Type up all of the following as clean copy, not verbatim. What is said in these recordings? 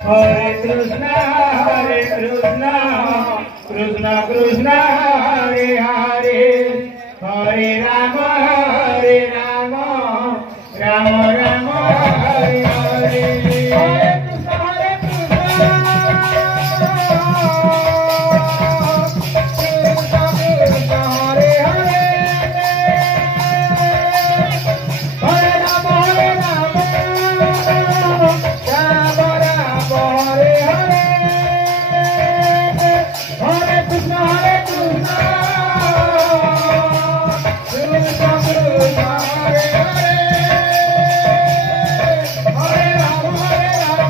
Hare Krishna, Krishna Krishna, Hare Hare, Hare Rama, Rama Rama, Hare Hare. Hare Krishna, Krishna Krishna, Hare Hare, Hare Rama, Rama Rama, Hare Hare. Hare Krishna, Krishna Krishna, Hare Hare, Hare Rama, Hare Hare.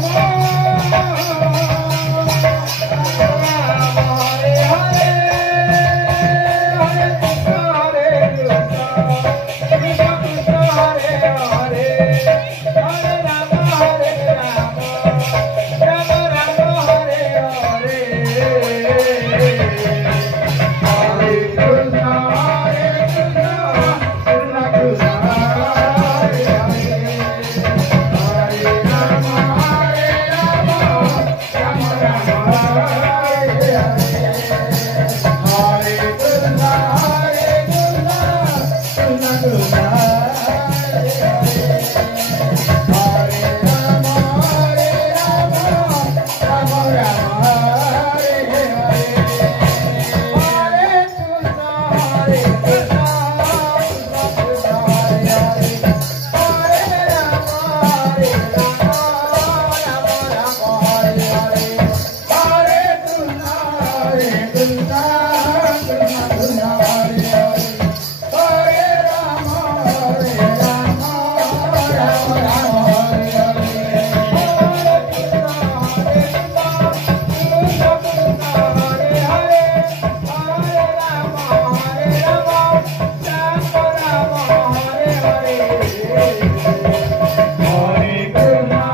Hare Krishna, Krishna Krishna, Hare Hare, Hare Rama, Rama Rama, Hare Hare. Hare Krishna, Krishna Krishna, Hare Hare,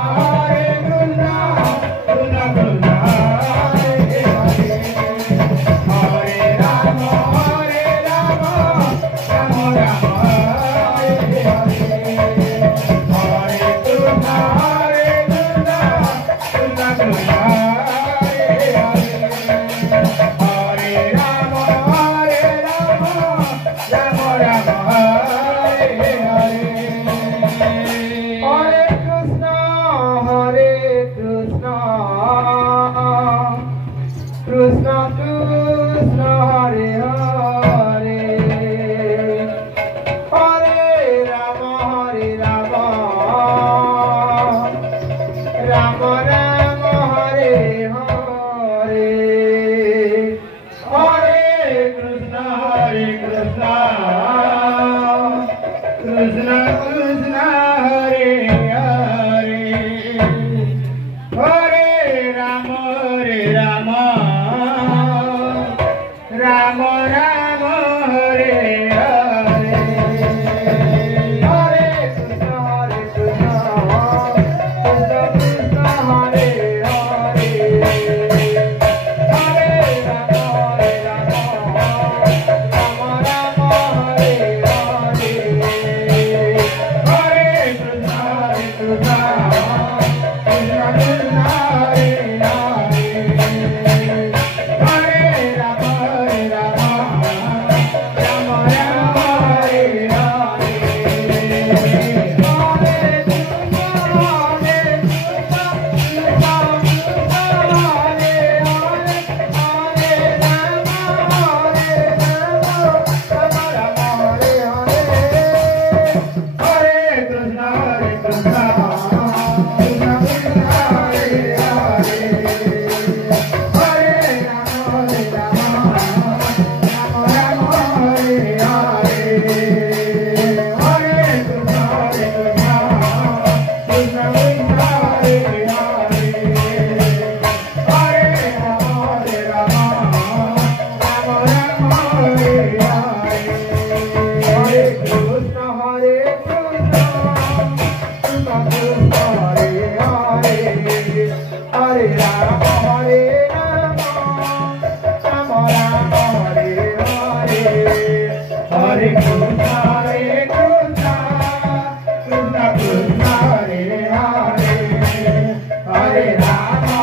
Hare Rama, Rama Rama, Hare Hare. Hare Krishna, Krishna Krishna, Hare Hare, Hare Rama, Rama Rama, Hare Hare. Hare Krishna, Krishna Krishna, Hare Hare, Hare Rama, Rama Rama, Hare Hare. Hare Krishna, Krishna Krishna, Hare Hare, Hare Rama, Rama Rama, Hare Hare. Krishna Krishna, Hare Hare, Hare Rama, Rama Rama, Hare Hare. Hare Krishna, Krishna Krishna, Hare Hare, Hare Rama, Rama Rama, Hare Hare. Hare Krishna, Krishna Krishna, Hare Hare, Hare Rama, Rama Rama, Hare Hare. Hare Krishna, Krishna Krishna, Hare Hare, Hare Rama, Rama Rama, Hare Hare. Hare Rama,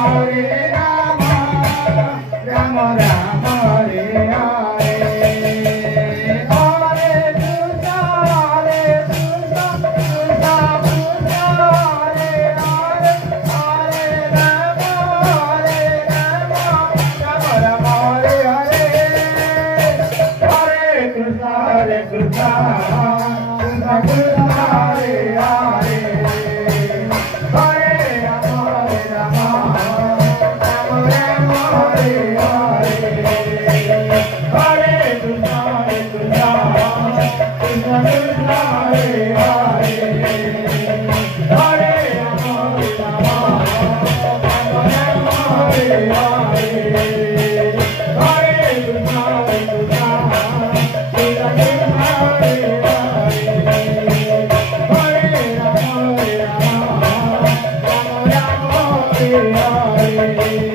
Hare